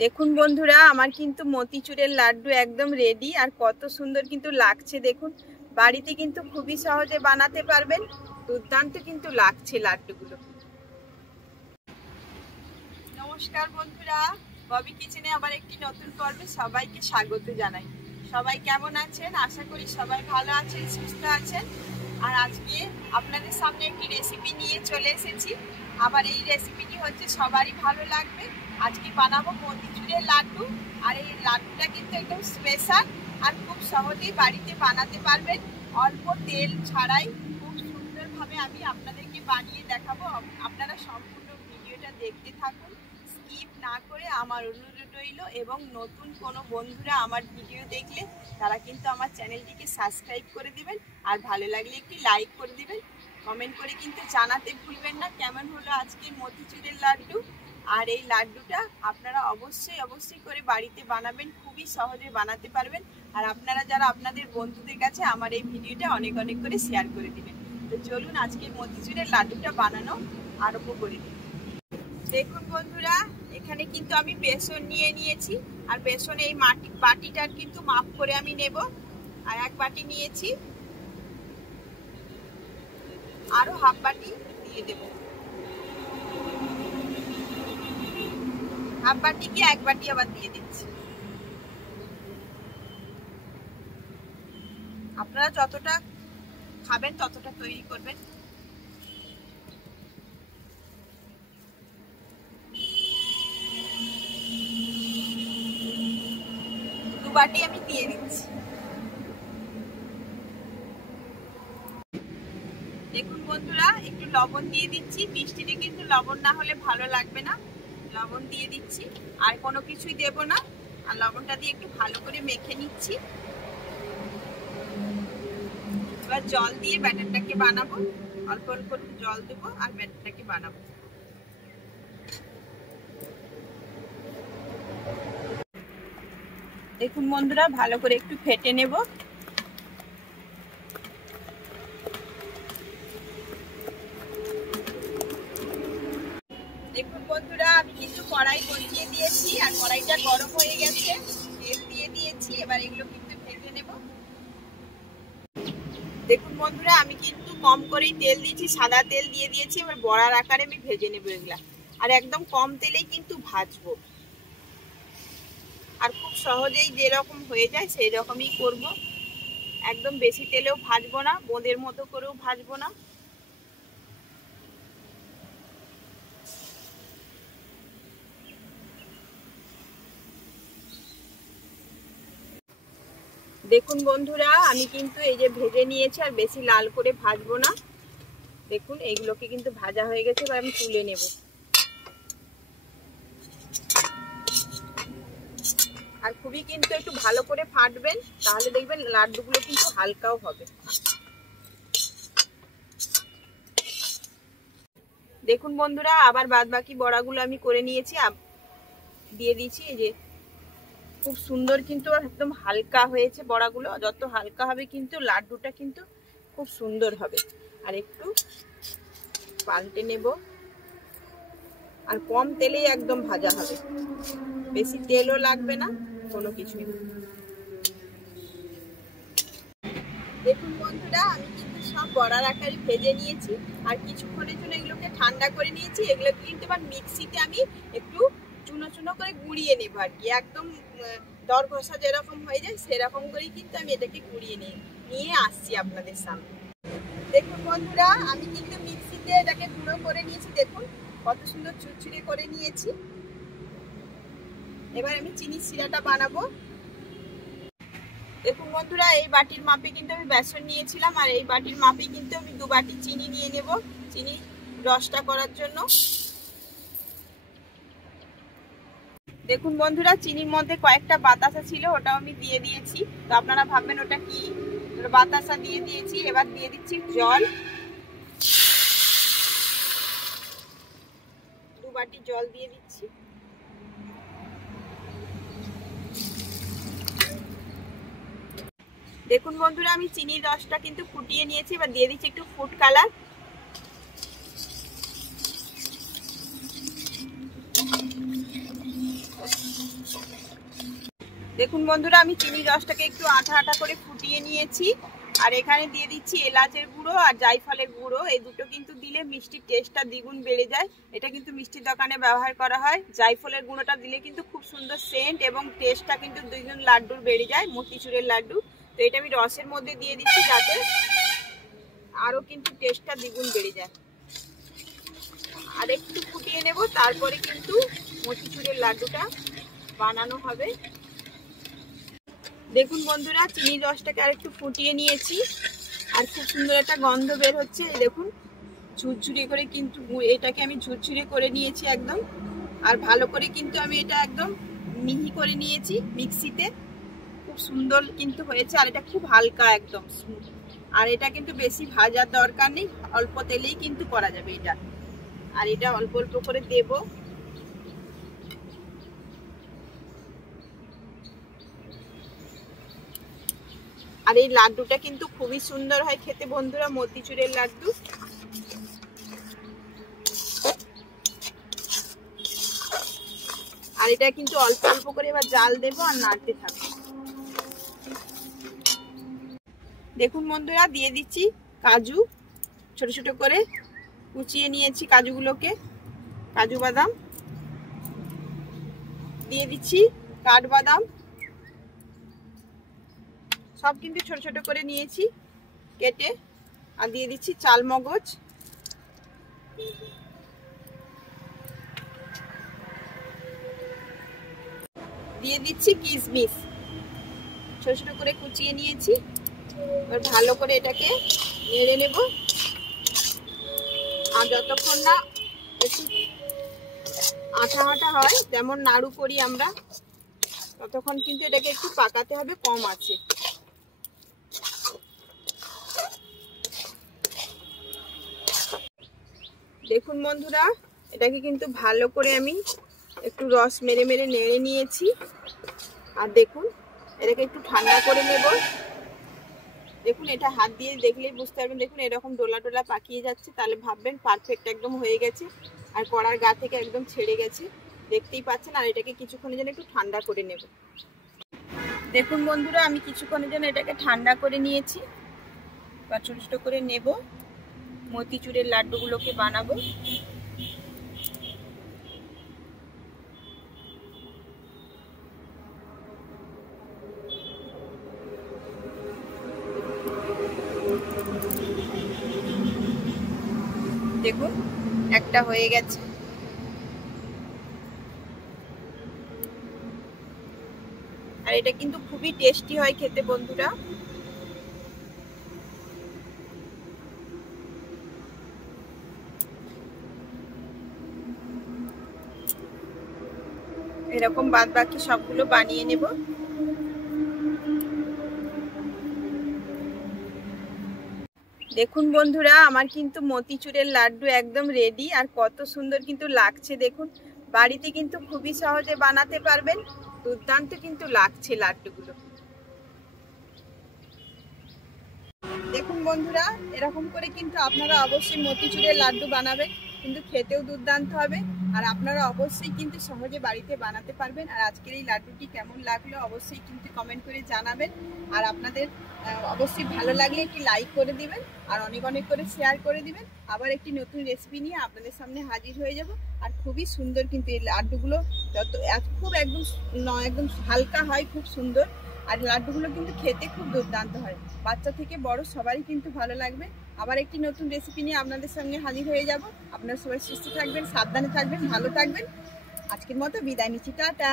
দেখুন বন্ধুরা, আমার কিন্তু মতিচুরের লাড্ডু একদম রেডি। আর কত সুন্দর কিন্তু লাগছে দেখুন। বাড়িতে কিন্তু খুবই সহজে বানাতে পারবেন। দুর্দান্ত কিন্তু লাগছে লাড্ডুগুলো। নমস্কার বন্ধুরা, ববি কিচেনে আবার একটি নতুন পর্বে সবাইকে স্বাগত জানাই। সবাই কেমন আছেন? আশা করি সবাই ভালো আছেন, সুস্থ আছেন। আর আজকে আপনাদের সামনে একটি রেসিপি নিয়ে চলে এসেছি। আবার এই রেসিপিটি হচ্ছে সবারই ভালো লাগবে। আজকে বানাবো মতিচুরের লাড্ডু। আর এই লাড্ডুটা কিন্তু একদম স্পেশাল আর খুব সহজেই বাড়িতে বানাতে পারবেন। অল্প তেল ছাড়াই খুব সুন্দরভাবে আমি আপনাদেরকে বানিয়ে দেখাবো। আপনারা সম্পূর্ণ ভিডিওটা দেখতে থাকুন, স্কিপ না করে। আমার অনুরোধ রইল, এবং নতুন কোনো বন্ধুরা আমার ভিডিও দেখলে তারা কিন্তু আমার চ্যানেলটিকে সাবস্ক্রাইব করে দিবেন। আর ভালো লাগলে একটি লাইক করে দিবেন। কমেন্ট করে কিন্তু জানাতে ভুলবেন না কেমন হলো আজকের মতিচুরের লাড্ডু। আর এই লাড্ডুটা আপনারা অবশ্যই করে বাড়িতে বানাবেন, খুবই সহজে বানাতে পারবেন। আর আপনারা যারা আপনাদের বন্ধুদের কাছে আমার এই ভিডিওটা অনেক করে শেয়ার করে দিবেন। তো চলুন আজকের মতিচুরের লাড্ডুটা বানানো আরম্ভ করে দিই। দেখুন বন্ধুরা, এখানে কিন্তু আমি বেসন নিয়ে নিয়েছি। আর বেসন এই বাটিটার কিন্তু মাপ করে আমি নেব। আর এক বাটি নিয়েছি, আরো হাফ বাটি দিয়ে দেব। হাফ বাটিকে এক বাটি আবার দিয়ে দিচ্ছি। আপনারা যতটা খাবেন ততটা তৈরি করবেন। দু বাটি আমি দিয়ে দিচ্ছি। দেখুন বন্ধুরা, একটু লবণ দিয়ে দিচ্ছি। মিষ্টিতে কিন্তু লবণ না হলে ভালো লাগবে না। লবণ দিয়ে দিচ্ছি, আর কোনো কিছুই দেব না। আর লবণটা দিয়ে একটু ভালো করে মেখে নিচ্ছি। এবার জল দিয়ে ব্যাটারটাকে বানাবো। অল্প জল দেবো আর ব্যাটারটাকে বানাবো। দেখুন বন্ধুরা, ভালো করে একটু ফেটে নেব। দেখুন বন্ধুরা, আমি কিন্তু কড়াই বসিয়ে দিয়েছি। আর কড়াইটা গরম হয়ে গেছে, তেল দিয়ে দিয়েছি। এবার এগুলো কিন্তু ভেজে নেব। দেখুন বন্ধুরা, আমি কিন্তু কম করেই তেল দিয়েছি, সাদা তেল দিয়ে দিয়েছি। এবার বড়ার আকারে আমি ভেজে নেবো এগুলা। আর একদম কম তেলেই কিন্তু ভাজবো। আর খুব সহজেই যেরকম হয়ে যায় সেই রকমই করব। একদম বেশি তেলেও ভাজবো না, বোঁদের মতো করেও ভাজবো না। দেখুন বন্ধুরা, আমি কিন্তু এই যে ভেজে নিয়েছি। আর বেশি লাল করে ভাজবো না। দেখুন এইগুলোকে কিন্তু ভাজা হয়ে গেছে। এবার আমি তুলে নেব। আর খুবই কিন্তু একটু ভালো করে ফাটবেন, তাহলে দেখবেন লাড্ডুগুলো কিন্তু হালকাও হবে। দেখুন বন্ধুরা, আবার বাদ বাকি বড়াগুলো আমি করে নিয়েছি, দিয়ে দিয়েছি। এই যে খুব সুন্দর কিন্তু একদম হালকা হয়েছে বড়াগুলো। যত হালকা হবে কিন্তু লাড্ডুটা কিন্তু খুব সুন্দর হবে। আর একটু পাল্টে নেব। আর কম তেলেই একদম ভাজা হবে, বেশি তেলও লাগবে না, কোনো কিছুই না। দেখুন বন্ধুরা, আমি কিন্তু সব বড়ার আকারে ভেজে নিয়েছি। আর কিছুক্ষণের জন্য এগুলোকে ঠান্ডা করে নিয়েছি। এগুলোকে কিন্তু এবার মিক্সিতে আমি একটু চুনো করে গুঁড়িয়ে নেবো আর কি। একদম দর ঘষা যেরকম হয়ে যায় সেরকম করেই কিন্তু আমি এটাকে গুঁড়িয়ে নিয়ে আসছি আপনাদের সামনে। দেখুন বন্ধুরা, আমি কিন্তু মিক্সিতে এটাকে গুঁড়ো করে নিয়েছি। দেখুন কত সুন্দর চুরচুরে করে নিয়েছি। এবার আমি চিনির শিরাটা বানাবো। দেখুন বন্ধুরা, এই বাটির মাপে কিন্তু আমি বেসন নিয়েছিলাম। আর এই বাটির মাপে কিন্তু আমি 2 বাটি চিনি নিয়ে নেব, চিনি রসটা করার জন্য। দেখুন বন্ধুরা, চিনির মধ্যে কয়েকটা বাতাসা ছিল, ওটাও আমি দিয়ে দিয়েছি। তো আপনারা ভাববেন ওটা কি, বাতাসা দিয়ে দিয়েছি। এবার দিয়ে দিচ্ছি জল, 2 বাটি জল দিয়ে দিচ্ছি। দেখুন বন্ধুরা, আমি চিনির রসটা কিন্তু ফুটিয়ে নিয়েছি। এবার দিয়ে দিচ্ছি একটু ফুড কালার। দেখুন বন্ধুরা, আমি চিনির রসটাকে একটু আঠা আঠা করে ফুটিয়ে নিয়েছি। আর এখানে দিয়ে দিচ্ছি এলাচের গুঁড়ো আর জায়ফলের গুঁড়ো। এই দুটো কিন্তু দিলে মিষ্টির টেস্টটা দ্বিগুণ বেড়ে যায়। এটা কিন্তু মিষ্টির দোকানে ব্যবহার করা হয়। জায়ফলের গুঁড়োটা দিলে কিন্তু খুব সুন্দর সেন্ট এবং টেস্টটা কিন্তু দ্বিগুণ লাড্ডুর বেড়ে যায়, মতিচুরের লাড্ডু। তো এটা আমি রসের মধ্যে দিয়ে দিচ্ছি যাতে আরও কিন্তু টেস্টটা দ্বিগুণ বেড়ে যায়। আর একটু ফুটিয়ে নেব, তারপরে কিন্তু মতিচুরের লাড্ডুটা বানানো হবে। দেখুন বন্ধুরা, চিনির রসটাকে আর একটু ফুটিয়ে নিয়েছি আর খুব সুন্দর একটা গন্ধ বের হচ্ছে। দেখুন ঝুরঝুরে করে কিন্তু এটাকে আমি ঝুরঝুরে করে নিয়েছি একদম। আর ভালো করে কিন্তু আমি এটা একদম মিহি করে নিয়েছি মিক্সিতে। খুব সুন্দর কিন্তু হয়েছে। আর এটা খুব হালকা একদম স্মুথ। আর এটা কিন্তু বেশি ভাজার দরকার নেই, অল্প তেলেই কিন্তু করা যাবে এটা। আর এটা অল্প অল্প করে দেব। আর এই লাড্ডুটা কিন্তু খুবই সুন্দর হয় খেতে বন্ধুরা, মতিচুরের লাড্ডু। আর এটা কিন্তু অল্প অল্প করে এবার জাল দেব আর নাড়তে থাকবো। দেখুন বন্ধুরা, দিয়ে দিচ্ছি কাজু, ছোট ছোট করে কুচিয়ে নিয়েছি কাজুগুলোকে, কাজু বাদাম দিয়ে দিচ্ছি, কাঠবাদাম সব কিন্তু ছোট ছোট করে নিয়েছি কেটে। আর দিয়ে দিচ্ছি চালমগজ, দিয়ে দিচ্ছি কিশমিশ, ছোট ছোট করে কুচিয়ে নিয়েছি। এবার ভালো করে এটাকে নেড়ে নেব। আর যতক্ষণ না একটু আঠা আঠা হয়, যেমন নাড়ু করি আমরা, ততক্ষণ কিন্তু এটাকে একটু পাকাতে হবে কম আছে। দেখুন বন্ধুরা, এটাকে কিন্তু ভালো করে আমি একটু রস মেরে মেরে নেড়ে নিয়েছি। আর দেখুন এটাকে একটু ঠান্ডা করে নেব। দেখুন এটা হাত দিয়ে দেখলেই বুঝতে পারবেন। দেখুন এরকম ডোলা ডোলা পাকিয়ে যাচ্ছে, তাহলে ভাববেন পারফেক্ট একদম হয়ে গেছে। আর কড়ার গা থেকে একদম ছেড়ে গেছে, দেখতেই পাচ্ছেন। আর এটাকে কিছুক্ষণের জন্য একটু ঠান্ডা করে নেব। দেখুন বন্ধুরা, আমি কিছুক্ষণের জন্য এটাকে ঠান্ডা করে নিয়েছি। বা ছোট ছোট করে নেব, মতিচুরের লাড্ডুগুলোকে বানাবো। দেখুন একটা হয়ে গেছে। আর এটা কিন্তু খুবই টেস্টি হয় খেতে বন্ধুরা। এরকম বাদ বাকি সবগুলো বানিয়ে নেব। দেখুন বন্ধুরা, আমার কিন্তু মতিচুরের লাড্ডু একদম রেডি। আর কত সুন্দর কিন্তু লাগছে দেখুন। বাড়িতে কিন্তু খুবই সহজে বানাতে পারবেন। দুর্দান্ত কিন্তু লাগছে লাড্ডুগুলো। দেখুন বন্ধুরা, এরকম করে কিন্তু আপনারা অবশ্যই মতিচুরের লাড্ডু বানাবেন, কিন্তু খেতেও দুর্দান্ত হবে। আর আপনারা অবশ্যই কিন্তু সহজে বাড়িতে বানাতে পারবেন। আর আজকের এই লাড্ডুটি কেমন লাগলো অবশ্যই কিন্তু কমেন্ট করে জানাবেন। আর আপনাদের অবশ্যই ভালো লাগলে একটি লাইক করে দিবেন আর অনেক অনেক করে শেয়ার করে দিবেন। আবার একটি নতুন রেসিপি নিয়ে আপনাদের সামনে হাজির হয়ে যাব। আর খুবই সুন্দর কিন্তু এই লাড্ডুগুলো, খুব একদম হালকা হয়, খুব সুন্দর। আর লাড্ডুগুলো কিন্তু খেতে খুব দুর্দান্ত হয়, বাচ্চা থেকে বড় সবারই কিন্তু ভালো লাগবে। আবার একটি নতুন রেসিপি নিয়ে আপনাদের সঙ্গে হাজির হয়ে যাব। আপনারা সবাই সুস্থ থাকবেন, সাবধানে থাকবেন, ভালো থাকবেন। আজকের মতো বিদায় নিচ্ছি, টাটা।